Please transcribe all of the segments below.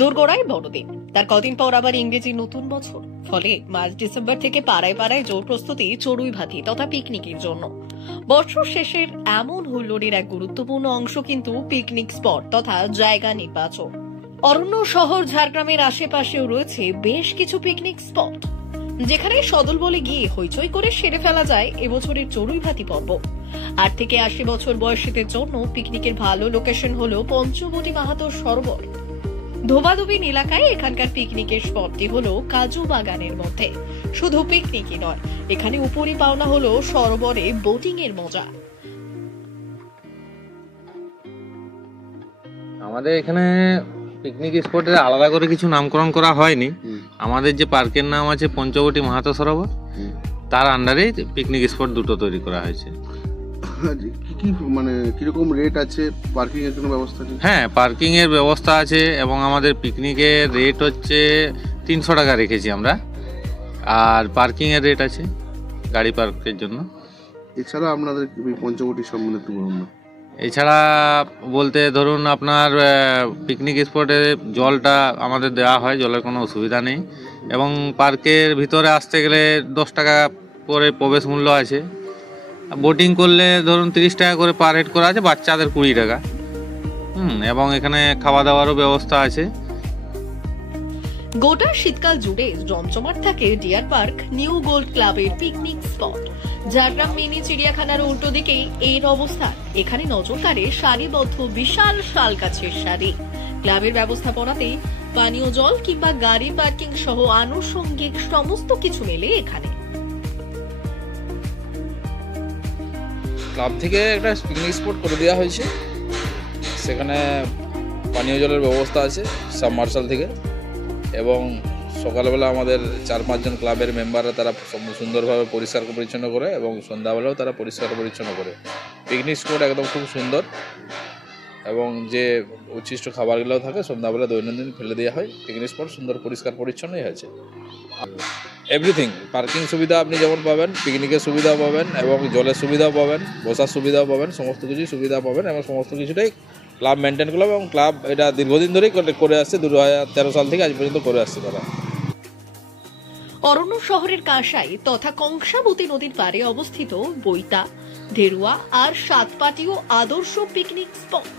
দোরগোড়ায় বড়দিন, তার কদিন পর আবার ইংরেজি নতুন বছর। ফলে মার্চ ডিসেম্বর থেকে পাড়ায় পাড়ায় জোর প্রস্তুতি চড়ুই ভাতি তথা পিকনিকের জন্য। বছর শেষের এমন হুল্লোড়ের এক গুরুত্বপূর্ণ অংশ কিন্তু পিকনিক স্পট তথা জায়গা নির্বাচন। অরণ্য শহর ঝাড়গ্রামের আশেপাশেও রয়েছে বেশ কিছু পিকনিক স্পট, যেখানে সদল বলে গিয়ে হইচই করে সেরে ফেলা যায় এবছরের চড়ুই ভাতি পর্ব। 8 থেকে 80 বছর বয়সীদের জন্য পিকনিকের ভালো লোকেশন হলো পঞ্চবটি মাহাতো সরোবর। ধোবাধুবিন এলাকায় এখানকার পিকনিকের স্পটটি হলো কাজু বাগানের মধ্যে। শুধু পিকনিকই নয়, এখানে উপরি পাওনা হলো সরোবরে বোটিং এর মজা। আমাদের এখানে পিকনিক স্পটের আলাদা করে কিছু নামকরণ করা হয়নি। আমাদের যে পার্কের নাম আছে পঞ্চবটি মাহাতো সরোবর, তার আন্ডারেই পিকনিক স্পট দুটো তৈরি করা হয়েছে। কি মানে কিরকম রেট আছে? পার্কিং এর কোনো ব্যবস্থা আছে? হ্যাঁ, পার্কিং এর ব্যবস্থা আছে এবং আমাদের পিকনিকের রেট হচ্ছে 300 টাকা রেখেছি আমরা। আর পার্কিং এর রেট আছে গাড়ি পার্কের জন্য। এছাড়া আপনাদের পঞ্চবটি সম্বন্ধে একটু বলুন না। এছাড়া বলতে ধরুন আপনার পিকনিক স্পটে জলটা আমাদের দেওয়া হয়, জলের কোনো অসুবিধা নেই। এবং পার্কের ভিতরে আসতে গেলে 10 টাকা করে প্রবেশ মূল্য আছে। বোটিং করলে ধরুন 30 টাকা করে পার হেড করা আছে, বাচ্চাদের 20 টাকা। এবং এখানে খাওয়া দাওয়ারও ব্যবস্থা আছে। গোটা শীতকাল জুড়ে জমজমাট থাকে ডিয়ার পার্ক নিউ গোল্ড ক্লাবের পিকনিক স্পট। ঝাড়গ্রাম মিনি চিড়িয়াখানার উল্টো দিকেই এর অবস্থান। এখানে নজর কাড়ে সারিবদ্ধ বিশাল শাল গাছের সারি। ক্লাবের ব্যবস্থাপনাতে পানীয় জল কিংবা গাড়ি পার্কিং সহ আনুষঙ্গিক সমস্ত কিছু মেলে এখানে। ক্লাব থেকে একটা পিকনিক স্পট করে দেওয়া হয়েছে, সেখানে পানীয় জলের ব্যবস্থা আছে সাবমার্শাল থেকে। এবং সকালবেলা আমাদের 4-5 জন ক্লাবের মেম্বাররা তারা সুন্দরভাবে পরিষ্কার পরিচ্ছন্ন করে এবং সন্ধ্যাবেলাও তারা পরিষ্কার পরিচ্ছন্ন করে। পিকনিক স্পট একদম খুব সুন্দর এবং যে উচ্ছিষ্ট খাবারগুলোও থাকে সন্ধ্যাবেলা দৈনন্দিন ফেলে দেওয়া হয়। পিকনিক স্পট সুন্দর পরিষ্কার পরিচ্ছন্নই আছে। এভরিথিং, পার্কিং সুবিধা আপনি যেমন পাবেন, পিকনিকের সুবিধাও পাবেন এবং জলের সুবিধাও পাবেন, বসার সুবিধাও পাবেন, সমস্ত কিছুই সুবিধা পাবেন এবং সমস্ত কিছুটাই ক্লাব মেনটেন করবে এবং ক্লাব এটা দীর্ঘদিন ধরেই করে আসছে, 2013 সাল থেকে আজ পর্যন্ত করে আসছে তারা। অরণ্য শহরের কাঁসাই তথা কংসাবতী নদীর পাড়ে অবস্থিত বইতা, ধেরুয়া আর সাতপাটিও আদর্শ পিকনিক স্পট।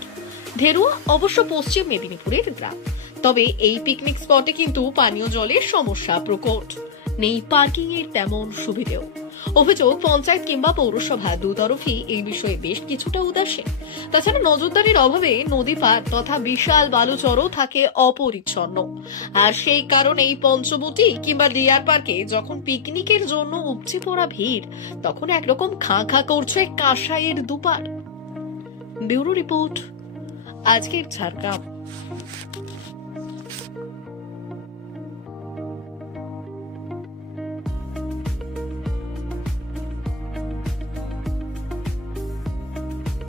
ধেরুয়া অবশ্য পশ্চিম মেদিনীপুরের গ্রাম, তবে এই পিকনিক স্পটে কিন্তু পানীয় জলের সমস্যা প্রকট। নেই পার্কিং এর তেমন সুবিধেও। অভিযোগ পঞ্চায়েত কিংবা পৌরসভা দুতরফই এই বিষয়ে বেশ কিছুটা উদাসীন। তাছাড়া নজরদারির অভাবে নদী পার তথা বিশাল বালুচরও থাকে অপরিচ্ছন্ন। আর সেই কারণেই পঞ্চবটি কিংবা ডিয়ার পার্কে যখন পিকনিকের জন্য উপচে পড়া ভিড়, তখন একরকম খাঁ খাঁ করছে কাঁসাইয়ের দুপার। ব্যুরো রিপোর্ট, আজকের ঝাড়গ্রাম।